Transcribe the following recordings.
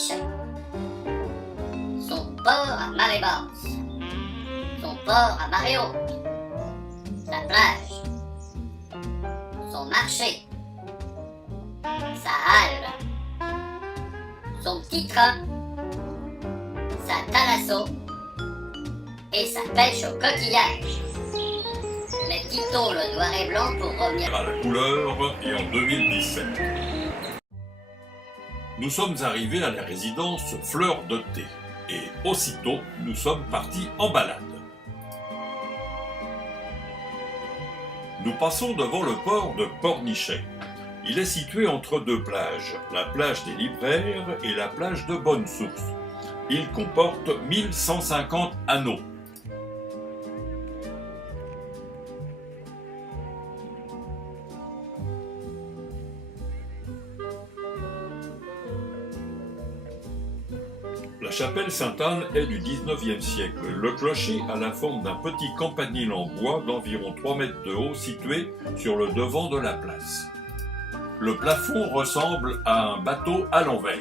Pornichet, son port à marée basse, son port à marée haute, sa plage, son marché, sa halle, son petit train, sa thalasso et sa pêche au coquillage. Mais quittons le noir et blanc pour revenir à la couleur et en 2017. Nous sommes arrivés à la résidence Fleur de Thé et aussitôt nous sommes partis en balade. Nous passons devant le port de Pornichet. Il est situé entre deux plages, la plage des Libraires et la plage de Bonne-Source. Il comporte 1150 anneaux. La chapelle Sainte-Anne est du 19e siècle. Le clocher a la forme d'un petit campanile en bois d'environ 3 mètres de haut situé sur le devant de la place. Le plafond ressemble à un bateau à l'envers.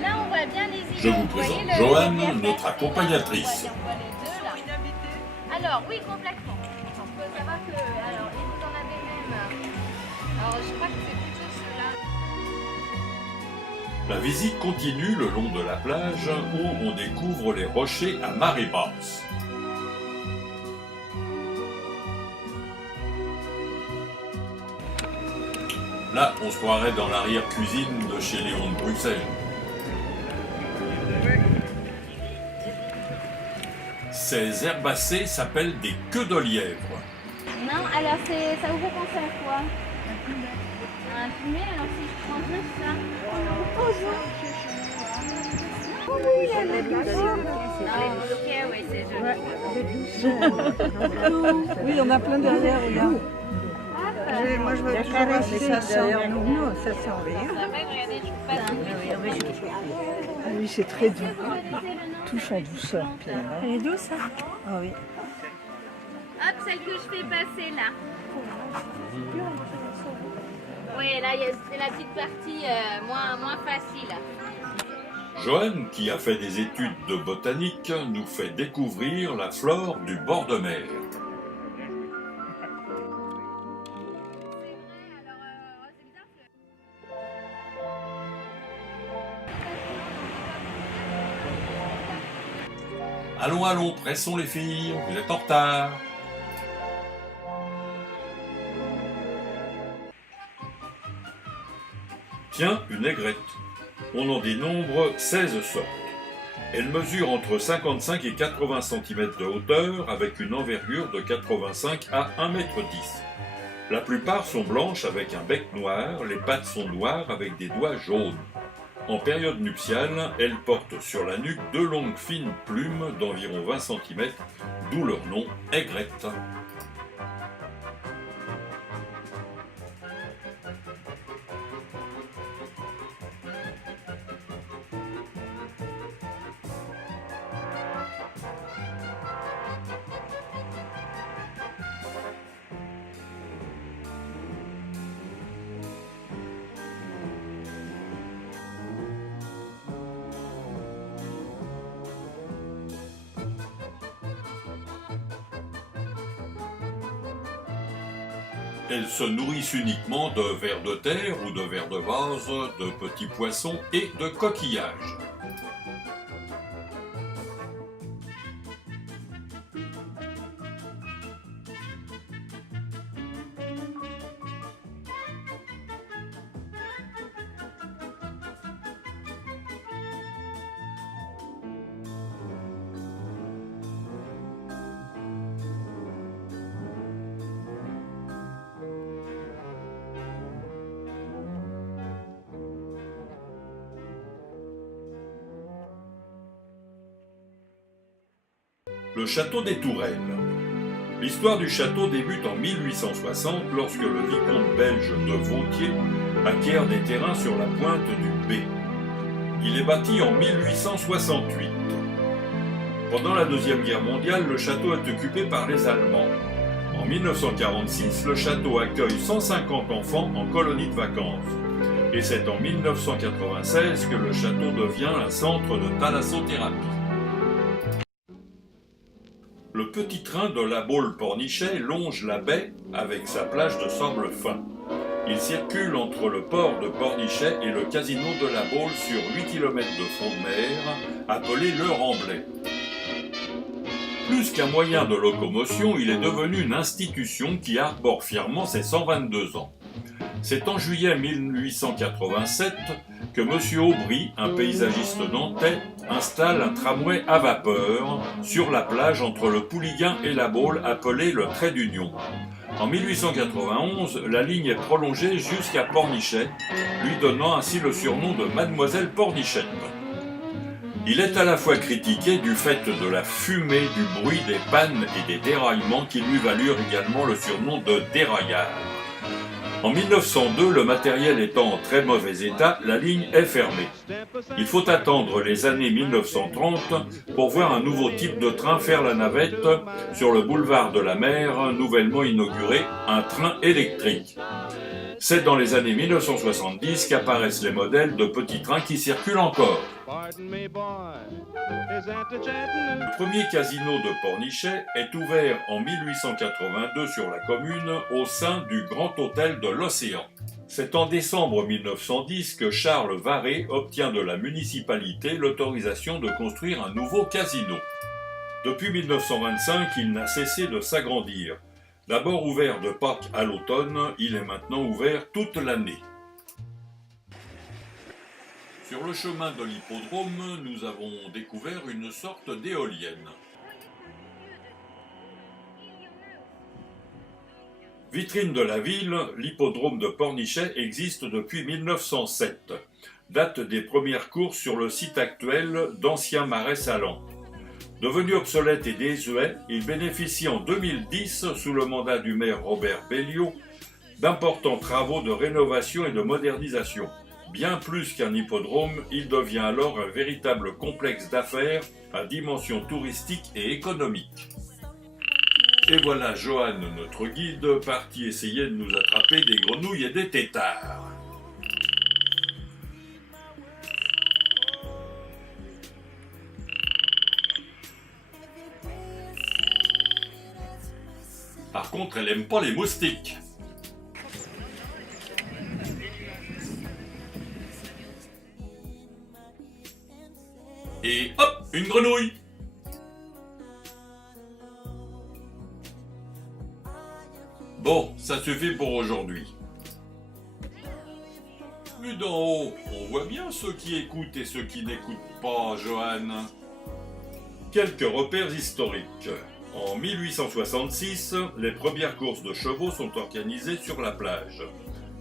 Là, on voit bien les îles. Je vous présente Joanne, notre accompagnatrice. Alors, oui, complètement. On peut savoir que, alors, et vous en avez même, alors je crois que c'est plutôt ceux-là. La visite continue le long de la plage où on découvre les rochers à marée basse. Là, on se croirait dans l'arrière-cuisine de chez Léon de Bruxelles. Ces herbacées s'appellent des queues de lièvre. Non, alors ça vous fait penser à quoi? Un fumet, alors si je prends juste ça. Oh oui, elle est douce. Ok, oui, c'est joli. Oui, il y en a plein derrière, regarde. Moi, je veux toujours passer ça derrière nous. Non, ça sent rien. Regardez, je passe. Oui, c'est très doux. Touche en douceur, Pierre. Elle est douce, hein? Ah oui. Hop, celle que je fais passer là. Oui, là, c'est la petite partie moins facile. Joanne, qui a fait des études de botanique, nous fait découvrir la flore du bord de mer. Allons, allons, pressons les filles, vous êtes en retard. Tiens, une aigrette. On en dénombre 16 sortes. Elle mesure entre 55 et 80 cm de hauteur avec une envergure de 85 à 1,10 m. La plupart sont blanches avec un bec noir, les pattes sont noires avec des doigts jaunes. En période nuptiale, elles portent sur la nuque deux longues fines plumes d'environ 20 cm, d'où leur nom aigrette. Elles se nourrissent uniquement de vers de terre ou de vers de vase, de petits poissons et de coquillages. Le château des Tourelles. L'histoire du château débute en 1860 lorsque le vicomte belge de Vautier acquiert des terrains sur la pointe du B. Il est bâti en 1868. Pendant la Deuxième Guerre mondiale, le château est occupé par les Allemands. En 1946, le château accueille 150 enfants en colonie de vacances. Et c'est en 1996 que le château devient un centre de thalassothérapie. Le petit train de la Baule-Pornichet longe la baie avec sa plage de sable fin. Il circule entre le port de Pornichet et le casino de la Baule sur 8 km de front de mer, appelé le Remblai. Plus qu'un moyen de locomotion, il est devenu une institution qui arbore fièrement ses 122 ans. C'est en juillet 1887 que M. Aubry, un paysagiste nantais, installe un tramway à vapeur sur la plage entre le Pouliguen et la Baule appelé le Trait d'Union. En 1891, la ligne est prolongée jusqu'à Pornichet, lui donnant ainsi le surnom de Mademoiselle Pornichette. Il est à la fois critiqué du fait de la fumée, du bruit, des pannes et des déraillements qui lui valurent également le surnom de déraillard. En 1902, le matériel étant en très mauvais état, la ligne est fermée. Il faut attendre les années 1930 pour voir un nouveau type de train faire la navette sur le boulevard de la Mer, nouvellement inauguré, un train électrique. C'est dans les années 1970 qu'apparaissent les modèles de petits trains qui circulent encore. Le premier casino de Pornichet est ouvert en 1882 sur la commune au sein du Grand Hôtel de l'Océan. C'est en décembre 1910 que Charles Varé obtient de la municipalité l'autorisation de construire un nouveau casino. Depuis 1925, il n'a cessé de s'agrandir. D'abord ouvert de Pâques à l'automne, il est maintenant ouvert toute l'année. Sur le chemin de l'hippodrome, nous avons découvert une sorte d'éolienne. Vitrine de la ville, l'hippodrome de Pornichet existe depuis 1907, date des premières courses sur le site actuel d'anciens marais salants. Devenu obsolète et désuet, il bénéficie en 2010, sous le mandat du maire Robert Belliot, d'importants travaux de rénovation et de modernisation. Bien plus qu'un hippodrome, il devient alors un véritable complexe d'affaires à dimension touristique et économique. Et voilà Johan, notre guide, parti essayer de nous attraper des grenouilles et des têtards. Par contre, elle aime pas les moustiques. Et hop, une grenouille. Bon, ça suffit pour aujourd'hui. Vu d'en haut, on voit bien ceux qui écoutent et ceux qui n'écoutent pas, Johan. Quelques repères historiques. En 1866, les premières courses de chevaux sont organisées sur la plage.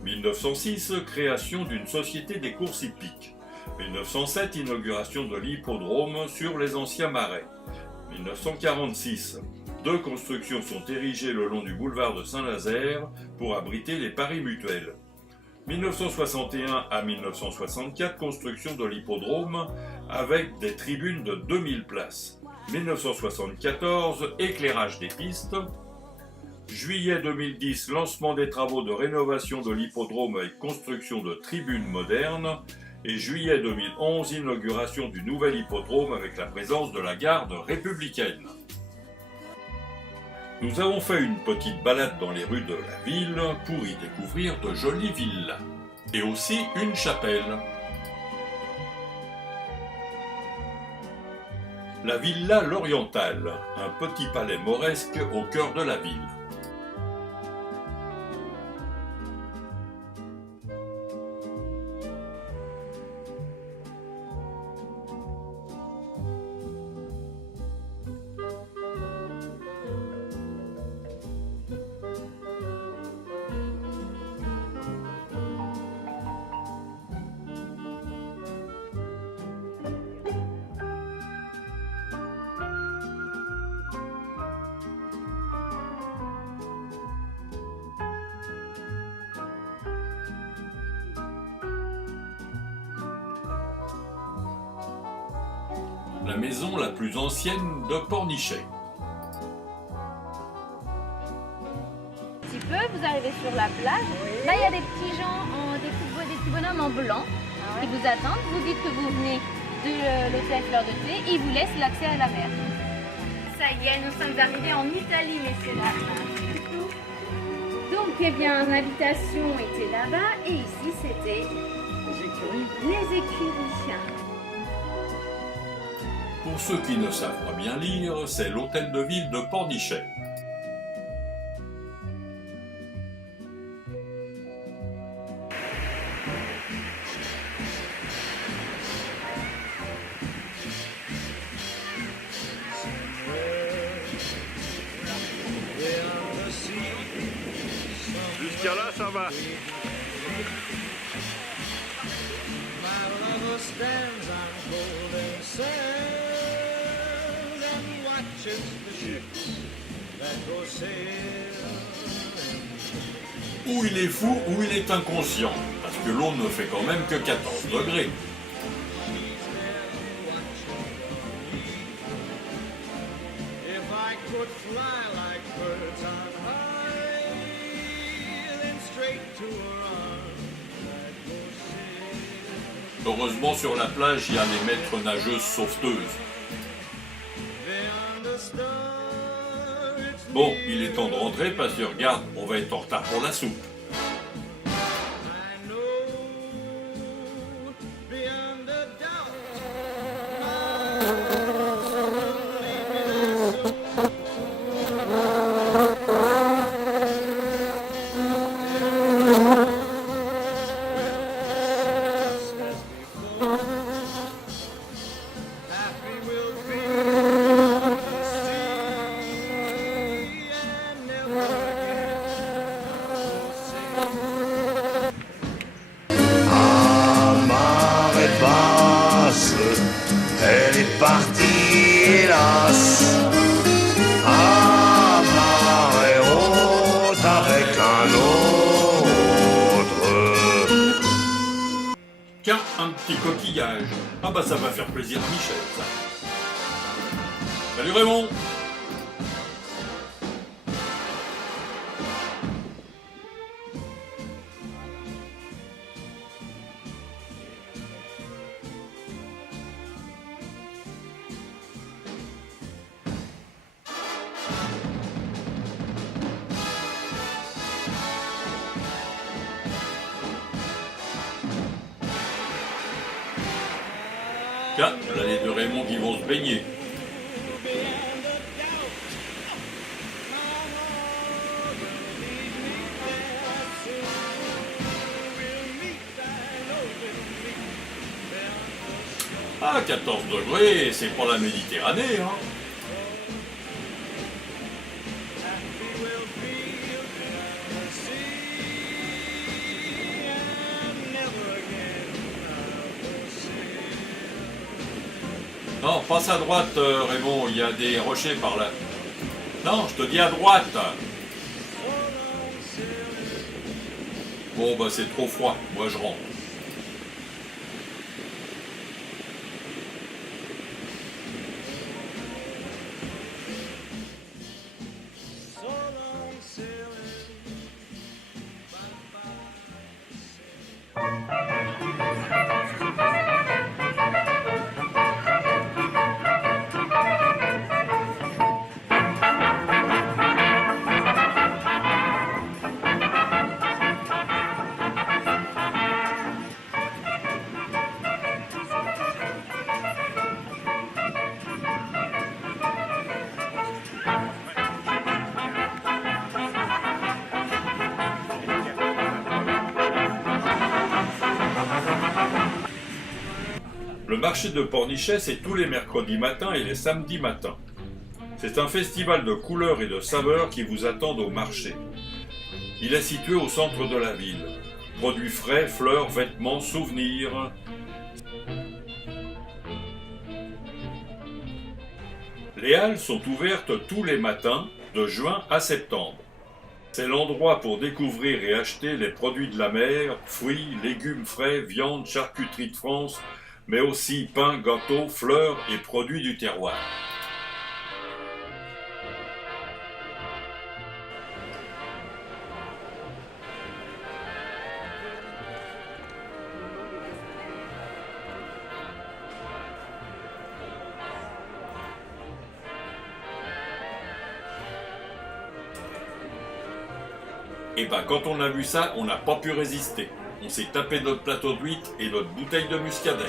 1906, création d'une société des courses hippiques. 1907, inauguration de l'hippodrome sur les anciens marais. 1946, 2 constructions sont érigées le long du boulevard de Saint-Nazaire pour abriter les paris mutuels. 1961 à 1964, construction de l'hippodrome avec des tribunes de 2000 places. 1974, éclairage des pistes. Juillet 2010, lancement des travaux de rénovation de l'hippodrome avec construction de tribunes modernes. Et juillet 2011, inauguration du nouvel hippodrome avec la présence de la garde républicaine. Nous avons fait une petite balade dans les rues de la ville pour y découvrir de jolies villas. Et aussi une chapelle. La Villa L'Orientale, un petit palais mauresque au cœur de la ville. la maison la plus ancienne de Pornichet. Un petit peu, vous arrivez sur la plage. Là, il y a des petits gens, des petits bonhommes en blanc qui vous attendent. Vous dites que vous venez de l'hôtel Fleur de Thé. Ils vous laissent l'accès à la mer. Ça y est, nous sommes arrivés en Italie, messieurs dames. Donc, eh bien, l'invitation était là-bas et ici, c'était les écuries. Pour ceux qui ne savent pas bien lire, c'est l'hôtel de ville de Pornichet. Jusqu'à là, ça va. Ou il est fou, ou il est inconscient, parce que l'eau ne fait quand même que 14 degrés. Heureusement, sur la plage, il y a les maîtres nageuses sauveteuses. Bon, il est temps de rentrer parce que regarde, on va être en retard pour la soupe. Elle est partie, hélas, à marée haute avec un autre. Tiens, un petit coquillage. Ah bah ça va faire plaisir à Michel, ça. Salut Raymond. Tiens, là les deux Raymond qui vont se baigner. Ah, 14 degrés, c'est pas la Méditerranée, hein. Non, passe à droite, Raymond, il y a des rochers par là. Non, je te dis à droite. Bon, bah c'est trop froid, moi je rentre. Le marché de Pornichet, c'est tous les mercredis matins et les samedis matins. C'est un festival de couleurs et de saveurs qui vous attendent au marché. Il est situé au centre de la ville. Produits frais, fleurs, vêtements, souvenirs. Les halles sont ouvertes tous les matins, de juin à septembre. C'est l'endroit pour découvrir et acheter les produits de la mer, fruits, légumes frais, viande, charcuterie de France, mais aussi pain, gâteaux, fleurs et produits du terroir. Et ben quand on a vu ça, on n'a pas pu résister. On s'est tapé notre plateau d'huîtres et notre bouteille de muscadet.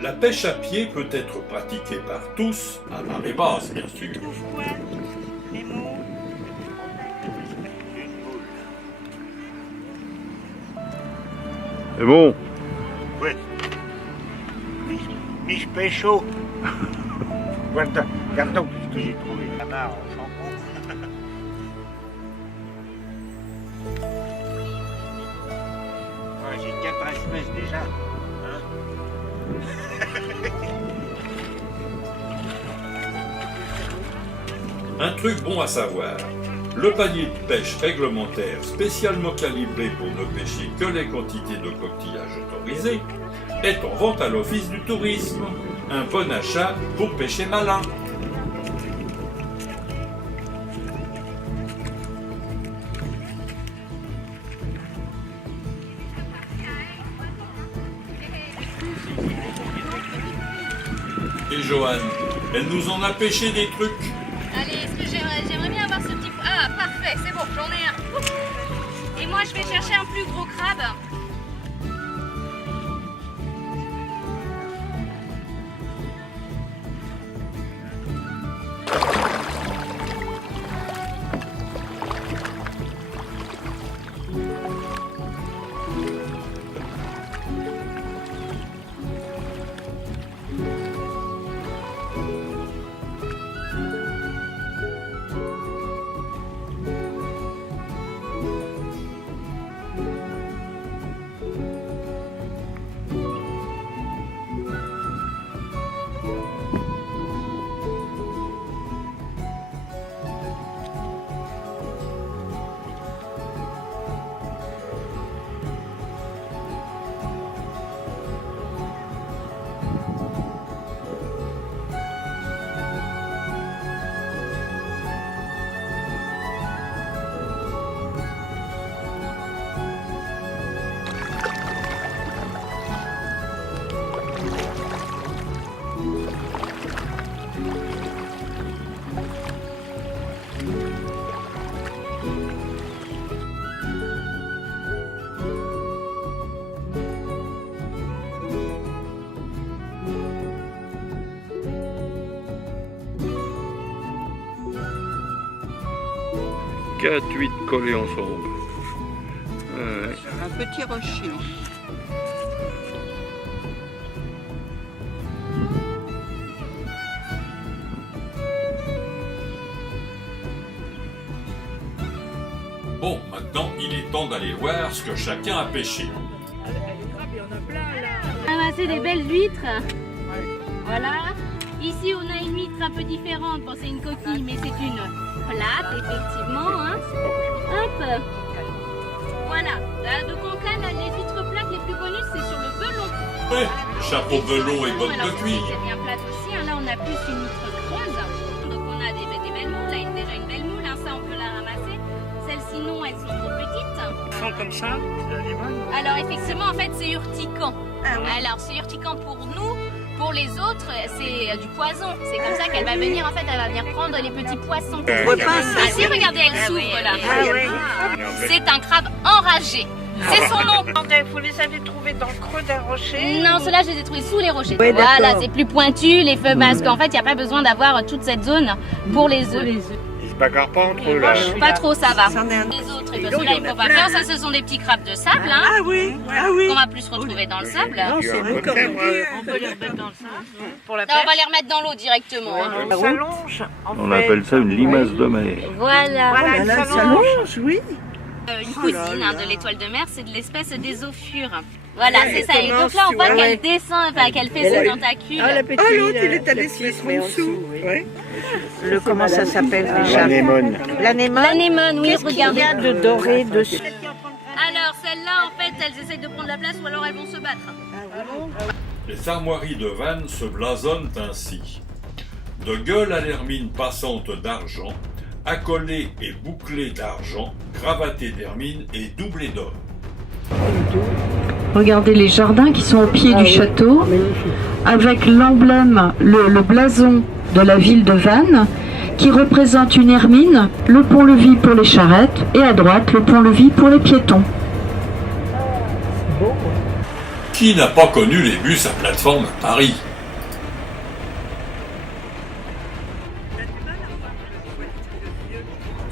La pêche à pied peut être pratiquée par tous, à marée basse bien sûr. Trouve-quoi les mots? C'est bon. Ouais. Miche pécho. Voilà, regardons ce que j'ai trouvé là-bas en chambon. Ouais, j'ai 4 espèces déjà. Hein. Un truc bon à savoir, le panier de pêche réglementaire spécialement calibré pour ne pêcher que les quantités de coquillages autorisées est en vente à l'Office du tourisme. Un bon achat pour pêcher malin. Et Joanne, elle nous en a pêché des trucs. Allez, est-ce que j'aimerais bien avoir ce petit... Ah, parfait, c'est bon, j'en ai un. Et moi, je vais chercher un plus gros crabe. Quatre huîtres collées ensemble. Un petit rocher. Bon, maintenant il est temps d'aller voir ce que chacun a pêché. Ramasser des belles huîtres. Voilà. Ici, on a une huître un peu différente. Bon, c'est une coquille, mais c'est une plate, effectivement. Hein. Hop. Voilà. Là, donc en cas, là, les huîtres plates les plus connues, c'est sur le belon. Ouais, chapeau belon et bottes de Alors, cuir. c'est bien plate aussi. Hein. Là, on a plus une huître creuse. Donc, on a des belles moules. Là, déjà une belle moule. Hein. Ça, on peut la ramasser. Celles-ci, non, elles sont trop petites. Sont comme ça, c'est l'animal. Alors, effectivement, en fait, c'est urticant. Ah oui. Alors, c'est urticant pour nous. Pour les autres, c'est du poison. C'est comme ça qu'elle va venir, en fait, elle va venir prendre les petits poissons. Ah si, regardez, elle s'ouvre là. Ah oui. C'est un crabe enragé. C'est son nom. Vous les avez trouvés dans le creux d'un rocher? Non, ceux-là, je les ai trouvés sous les rochers. Oui, Voilà, d'accord. c'est plus pointu, les feux, parce qu'en fait, il n'y a pas besoin d'avoir toute cette zone pour les œufs. Ils se bagarrent pas entre eux là. Pas trop, ça va. C'en est un. Les autres, et ben, ceux-là, il faut pas peur. Ça, ce sont des petits crabes de sable, hein, Ah oui, ah oui. qu'on va plus retrouver dans le sable. Non, Il y a c'est un vrai peu qu'on de moi. on peut les remettre dans le sable pour la Là, on va les remettre dans l'eau directement. Hein. Elle s'allonge. On appelle ça une limace de mer. Voilà. Voilà, elle s'allonge, oui. Une Oh là cousine là. de l'étoile de mer, c'est de l'espèce des ophures. Voilà, Ouais, c'est ça. Et comment donc là, on tu voit vois, qu'elle ouais. descend, enfin, qu'elle fait Elle ses a eu- tentacules. Ah, la petite. Ah, l'autre, il est allé la se mettre petite, en mais dessous. oui. Ouais. Le, comment ça s'appelle déjà L'anémone. L'anémone. L'anémone, oui, Qu'est-ce qu'il y regardez. a de doré dessus? Alors, celles-là, en fait, elles essayent de prendre la place ou alors elles vont se battre. Les armoiries de Vannes se blasonnent ainsi. De gueule à l'hermine passante d'argent, accolée et bouclée d'argent, cravatée d'hermine et doublée d'or. Regardez les jardins qui sont au pied du château, avec l'emblème, le blason de la ville de Vannes, qui représente une hermine, le pont-levis pour les charrettes, et à droite, le pont-levis pour les piétons. Qui n'a pas connu les bus à plateforme à Paris?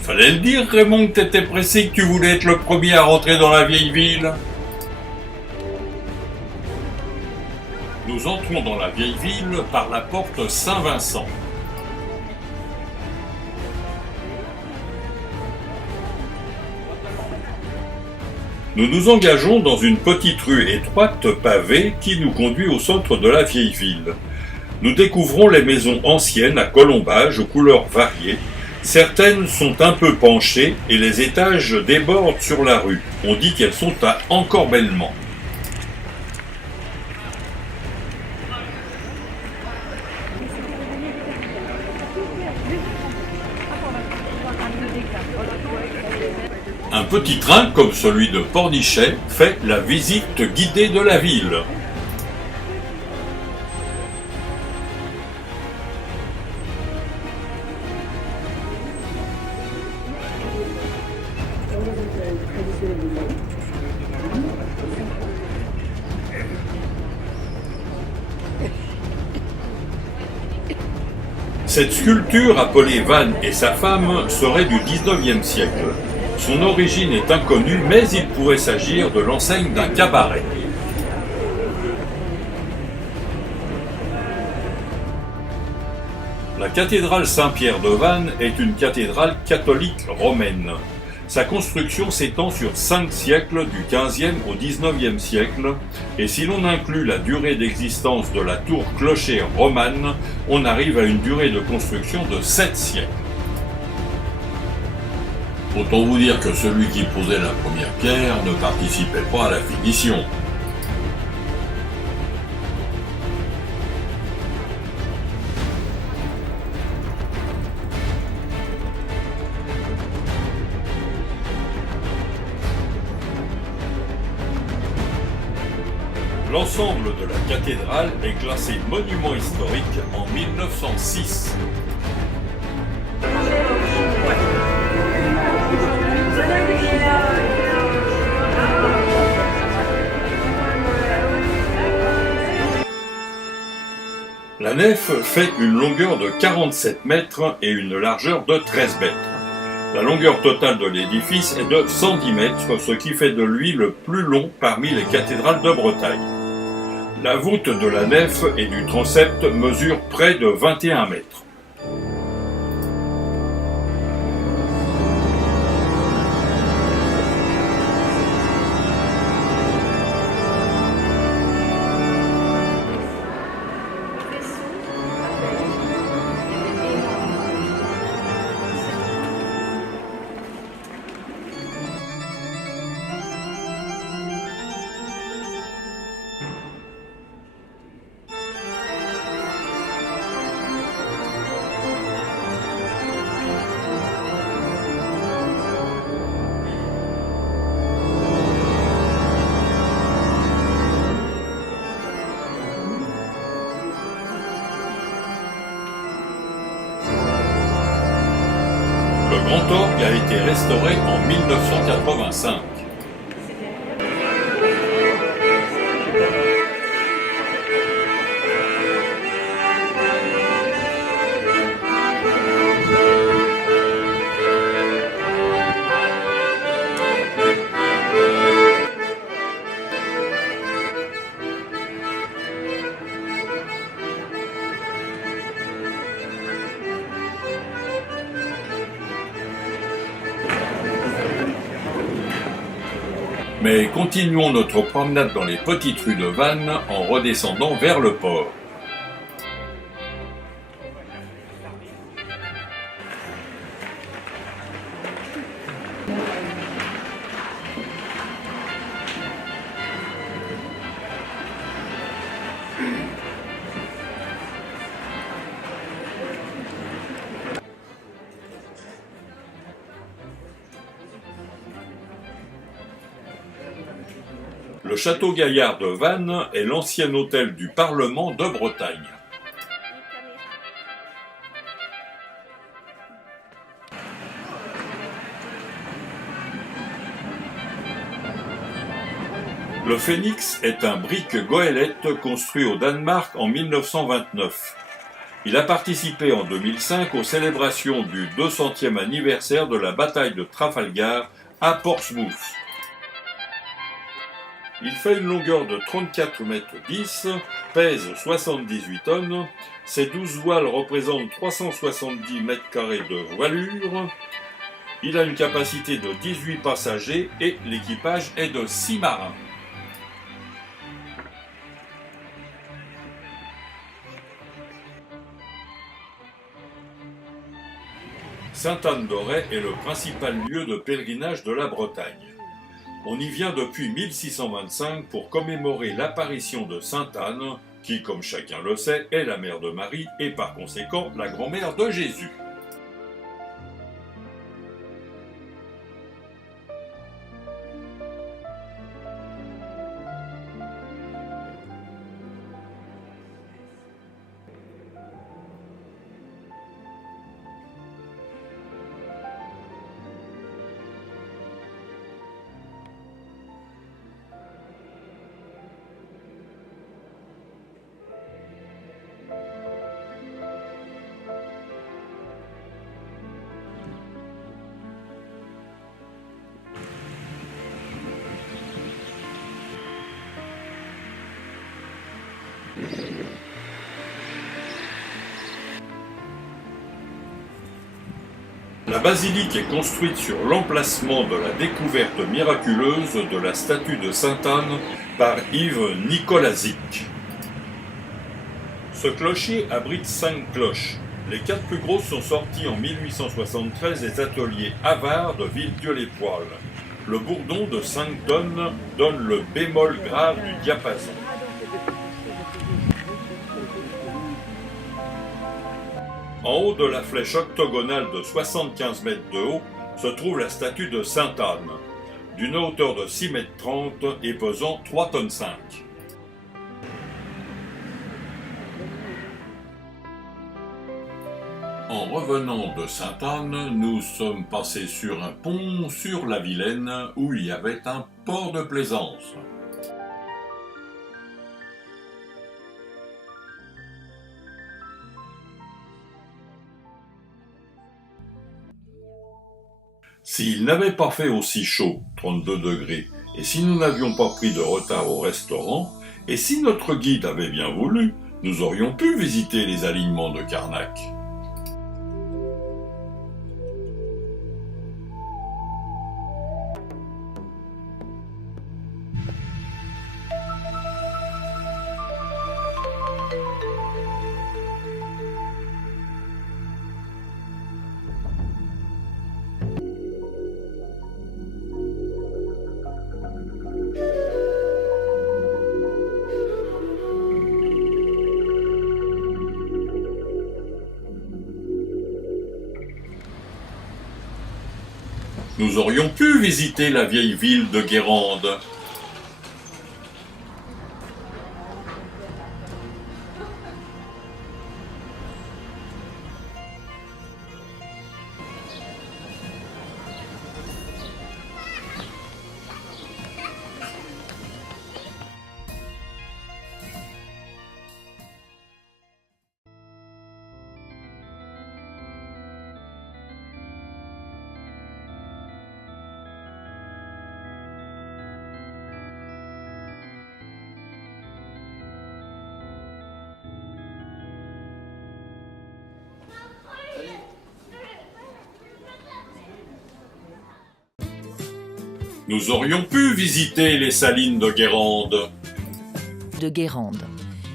Fallait le dire, Raymond, que t'étais pressé, que tu voulais être le premier à rentrer dans la vieille ville. Nous entrons dans la vieille ville par la porte Saint-Vincent. Nous nous engageons dans une petite rue étroite pavée qui nous conduit au centre de la vieille ville. Nous découvrons les maisons anciennes à colombages aux couleurs variées. Certaines sont un peu penchées et les étages débordent sur la rue. On dit qu'elles sont à encorbellement. Un petit train comme celui de Pornichet fait la visite guidée de la ville. Cette sculpture appelée Vannes et sa femme serait du 19e siècle. Son origine est inconnue, mais il pourrait s'agir de l'enseigne d'un cabaret. La cathédrale Saint-Pierre de Vannes est une cathédrale catholique romaine. Sa construction s'étend sur 5 siècles du 15e au 19e siècle, et si l'on inclut la durée d'existence de la tour clocher romane, on arrive à une durée de construction de 7 siècles. Autant vous dire que celui qui posait la première pierre ne participait pas à la finition. L'ensemble de la cathédrale est classé monument historique en 1906. La nef fait une longueur de 47 mètres et une largeur de 13 mètres. La longueur totale de l'édifice est de 110 mètres, ce qui fait de lui le plus long parmi les cathédrales de Bretagne. La voûte de la nef et du transept mesure près de 21 mètres. Le grand orgue a été restauré en 1985. Mais continuons notre promenade dans les petites rues de Vannes en redescendant vers le port. Le château Gaillard de Vannes est l'ancien hôtel du Parlement de Bretagne. Le Phénix est un brick goélette construit au Danemark en 1929. Il a participé en 2005 aux célébrations du 200e anniversaire de la bataille de Trafalgar à Portsmouth. Il fait une longueur de 34 mètres 10, pèse 78 tonnes, ses 12 voiles représentent 370 mètres carrés de voilure, il a une capacité de 18 passagers et l'équipage est de 6 marins. Sainte-Anne-d'Auray est le principal lieu de pèlerinage de la Bretagne. On y vient depuis 1625 pour commémorer l'apparition de Sainte-Anne, qui, comme chacun le sait, est la mère de Marie et par conséquent la grand-mère de Jésus. La basilique est construite sur l'emplacement de la découverte miraculeuse de la statue de Sainte-Anne par Yves Nicolasic. Ce clocher abrite 5 cloches. Les 4 plus grosses sont sorties en 1873 des ateliers Havard de Villedieu-les-Poêles. Le bourdon de 5 tonnes donne le bémol grave du diapason. En haut de la flèche octogonale de 75 mètres de haut se trouve la statue de Sainte-Anne, d'une hauteur de 6 mètres 30 et pesant 3 tonnes 5. En revenant de Sainte-Anne, nous sommes passés sur un pont sur la Vilaine où il y avait un port de plaisance. S'il n'avait pas fait aussi chaud, 32 degrés, et si nous n'avions pas pris de retard au restaurant, et si notre guide avait bien voulu, nous aurions pu visiter les alignements de Carnac. Nous aurions pu visiter la vieille ville de Guérande. Nous aurions pu visiter les salines de Guérande. De Guérande.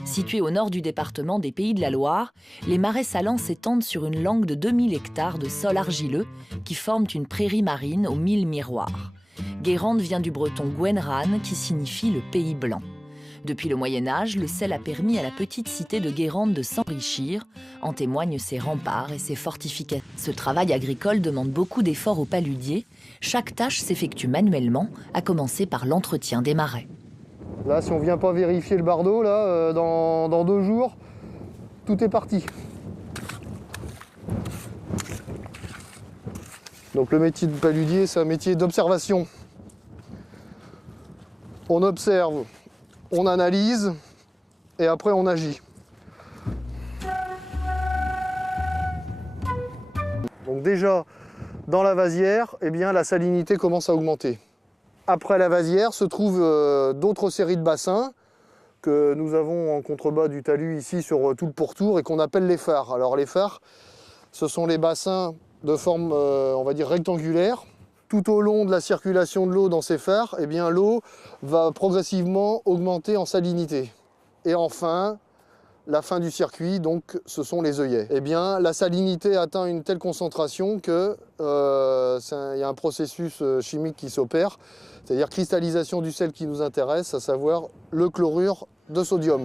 Située au nord du département des Pays de la Loire, les marais salants s'étendent sur une langue de 2000 hectares de sol argileux qui forment une prairie marine aux 1000 miroirs. Guérande vient du breton Gwenran qui signifie le pays blanc. Depuis le Moyen-Âge, le sel a permis à la petite cité de Guérande de s'enrichir, en témoignent ses remparts et ses fortifications. Ce travail agricole demande beaucoup d'efforts aux paludiers. Chaque tâche s'effectue manuellement, à commencer par l'entretien des marais. Là, si on ne vient pas vérifier le bardeau, là, dans 2 jours, tout est parti. Donc le métier de paludier, c'est un métier d'observation. On observe, on analyse, et après on agit. Donc déjà, dans la vasière, eh bien, la salinité commence à augmenter. Après la vasière se trouvent d'autres séries de bassins que nous avons en contrebas du talus ici sur tout le pourtour et qu'on appelle les phares. Alors les phares, ce sont les bassins de forme, on va dire, rectangulaire. Tout au long de la circulation de l'eau dans ces phares, eh bien, l'eau va progressivement augmenter en salinité. Et enfin, la fin du circuit, donc, ce sont les œillets. Eh bien, la salinité atteint une telle concentration que y a un processus chimique qui s'opère, c'est-à-dire cristallisation du sel qui nous intéresse, à savoir le chlorure de sodium.